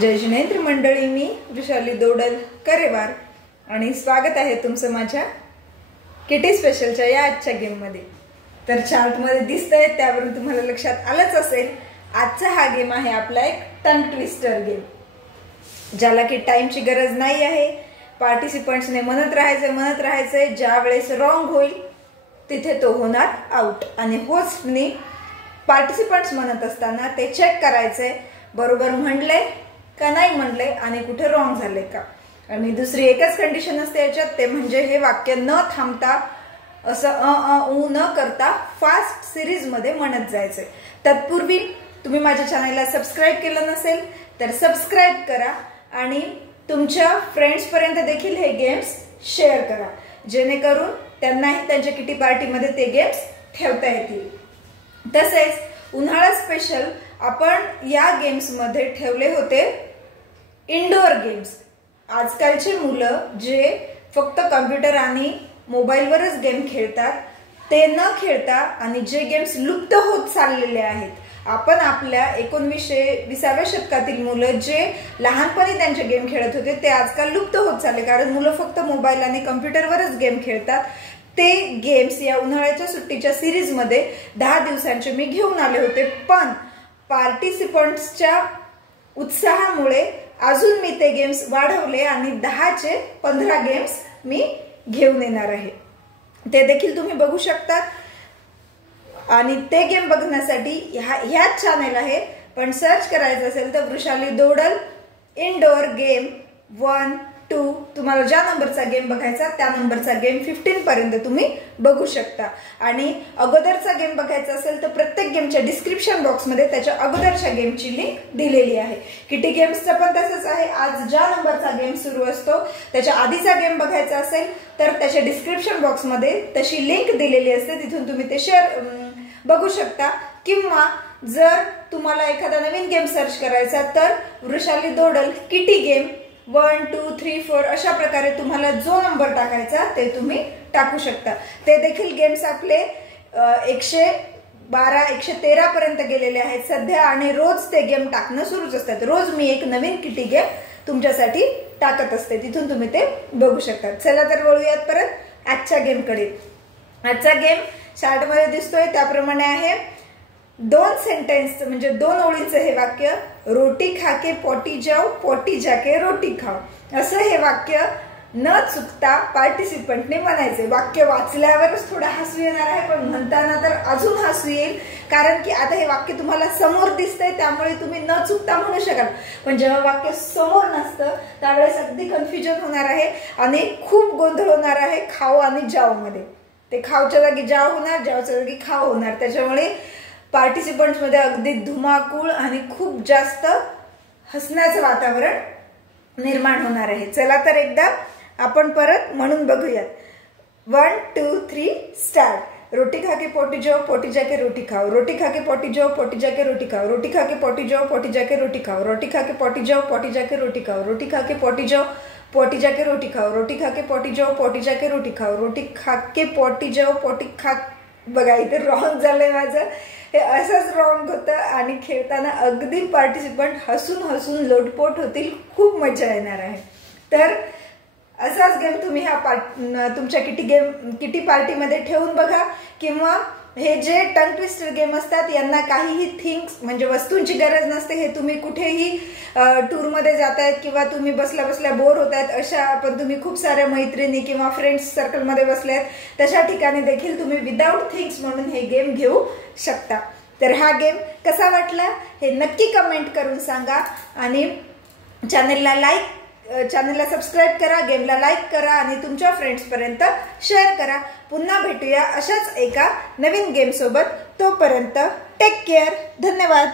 जय जिनेंद्र मंडळी, मी वृषाली दोडल करेवार आणि स्वागत आहे तुमचं माझ्या किटी स्पेशलच्या या आजच्या गेम मध्ये। तर चार्ट मध्ये दिसतंय त्यावरून तुम्हाला लक्षात आलंच असेल, आजचा हा गेम आहे आपला एक टंग ट्विस्टर गेम, ज्याला की टाइमची गरज नाही आहे। पार्टिसिपंट्सने म्हणत राहायचंय, ज्या वेळेस रॉंग होईल तिथे तो होणार आउट आणि होस्टने पार्टिसिपंट्स म्हणत असताना ते चेक करायचंय बरोबर म्हणले का नाही म्हणले आणि कुठे रॉंग झाले का। आणि दुसरी एकच कंडिशन असते याच्यात, ते म्हणजे हे वाक्य न थांबता असं उ न करता फास्ट सिरीज मध्ये म्हणत जायचंय। तत्पूर्वी तुम्ही माझ्या चॅनलला सबस्क्राइब केलं नसेल तर सबस्क्राइब करा आणि तुमच्या फ्रेंड्स पर्यंत देखील हे गेम्स शेअर करा, जेणेकरून त्यांनाही त्यांच्या किटी पार्टी मध्ये ते गेम्स ठेवता येतील। तसेच उन्हाळा स्पेशल आपण या गेम्स मध्ये ठेवले होते इंडोर गेम्स। आजकालची मुलं जे फक्त कॉम्प्युटर आणि मोबाईलवरच गेम खेळतात ते न खेळता आणि जे गेम्स लुप्त होत चाललेले आहेत, आपण आपल्या 1920व्या शतकातील मुलं जे लहानपणी त्यांचे गेम खेळत होते ते आजकाल लुप्त होत चालले, कारण मुलं फक्त मोबाईल आणि कॉम्प्युटरवरच गेम खेळतात। ते गेम्स या उन्हाळ्याच्या सुट्टीच्या सिरीज मध्ये 10 दिवसांचे मी घेऊन आले होते, पण पार्टिसिपंट्सच्या उत्साहामुळे अजून मी ते गेम्स वाढवले आणि 10चे 15 गेम्स मी घेऊन येणार आहे। ते देखील तुम्ही बघू शकता आणि ते गेम बघण्यासाठी ह्याच चॅनल आहे, पण सर्च करायचं असेल तर वृषाली दोडल इंडोर गेम 1, 2, तुम्हाला ज्या नंबरचा गेम बघायचा त्या नंबरचा गेम 15 पर्यंत तुम्ही बघू शकता। आणि अगोदरचा गेम बघायचा असेल तर प्रत्येक गेमच्या डिस्क्रिप्शन बॉक्स मध्ये त्याच्या अगोदरच्या गेमची लिंक दिलेली आहे। किटी गेम्सचं पण तसंच आहे, आज ज्या नंबरचा गेम सुरू असतो त्याच्या आधीचा गेम बघायचा असेल तर त्याच्या डिस्क्रिप्शन बॉक्स मध्ये तशी लिंक दिलेली असते, तिथून तुम्ही ते बघू शकता। किंवा जर तुम्हाला एखादा नवीन गेम सर्च करायचा तर वृषाली दोडल किटी गेम 1, 2, 3, 4 अशा प्रकारे तुम्हाला जो नंबर टाकायचा ते तुम्ही टाकू शकता। ते देखील गेम्स आपले 112, 113 पर्यंत गेलेले आहेत सध्या आणि रोज ते गेम टाकणं सुरूच असतात। रोज मी एक नवीन किटी गेम तुमच्यासाठी टाकत असते, तिथून तुम्ही ते बघू शकता। चला तर वळूयात परत आजच्या गेमकडे। आजचा गेम चार्ट मध्ये दिसतोय त्याप्रमाणे आहे, 2 सेंटेन्स म्हणजे 2 ओळींचं हे वाक्य, रोटी खाके पोटी जाओ पोटी जाके रोटी खाओ असं हे वाक्य न चुकता पार्टिसिपंटने म्हणायचे। वाक्य वाचल्यावरच थोडं हसू येणार आहे, पण म्हणताना तर अजून हसू येईल, कारण की आता हे वाक्य तुम्हाला समोर दिसतंय त्यामुळे तुम्ही न चुकता म्हणू शकाल, पण जेव्हा वाक्य समोर नसतं त्यावेळेस अगदी कन्फ्युजन होणार आहे आणि खूप गोंधळ होणार आहे खाओ आणि जाओ मध्ये। ते खाओच्या जागी जाओ होणार, जाओच्या जागी खाओ होणार, त्याच्यामुळे पार्टिसिपंट्स मध्ये अगदी धुमाकूळ आणि खूप जास्त हसण्याचं वातावरण निर्माण होणार आहे। चला तर एकदा आपण परत म्हणून बघूयात। 1, 2, 3 स्टार्ट। रोटी खाके पोटी जाओ पोटी जाके रोटी खाओ, रोटी खाके पोटी जाओ पोटी जाके रोटी खाओ, रोटी खाके पोटी जाओ पोटी जाके रोटी खाओ, रोटी खाके पोटी जाओ पोटी जाके रोटी खाओ, रोटी खाके पोटी जाओ पोटी जाके रोटी खाओ, रोटी खाके पोटी जाओ पोटी जाके रोटी खाओ, रोटी खाके पोटी जाओ पोटी खा। बघा इथे रॉंग झालंय माझं, हे असंच रॉंग होतं आणि खेळताना अगदी पार्टिसिपंट हसून हसून लोटपोट होतील, खूप मजा येणार आहे। तर असाच गेम तुम्ही तुमच्या किटी पार्टीमध्ये ठेवून बघा, किंवा हे जे टंग ट्विस्टर गेम असतात यांना काहीही थिंग्स म्हणजे वस्तूंची गरज नसते। हे तुम्ही कुठेही टूर मध्ये जातायत किंवा तुम्ही बसल्या बसल्या बोर होतायत अशा, पण तुम्ही खूप साऱ्या मैत्रिणी किंवा फ्रेंड्स सर्कल मध्ये बसल्यात तशा ठिकाणी देखील तुम्ही विदाउट थिंग्स म्हणून हे गेम घेऊ शकता। तर हा गेम कसा वाटला हे नक्की कमेंट करून सांगा आणि चॅनलला सबस्क्राइब करा, गेमला लाईक करा आणि तुमच्या फ्रेंड्स पर्यंत शेअर करा। पुन्हा भेटूया अशाच एका नवीन गेम सोबत, तोपर्यंत टेक केअर, धन्यवाद।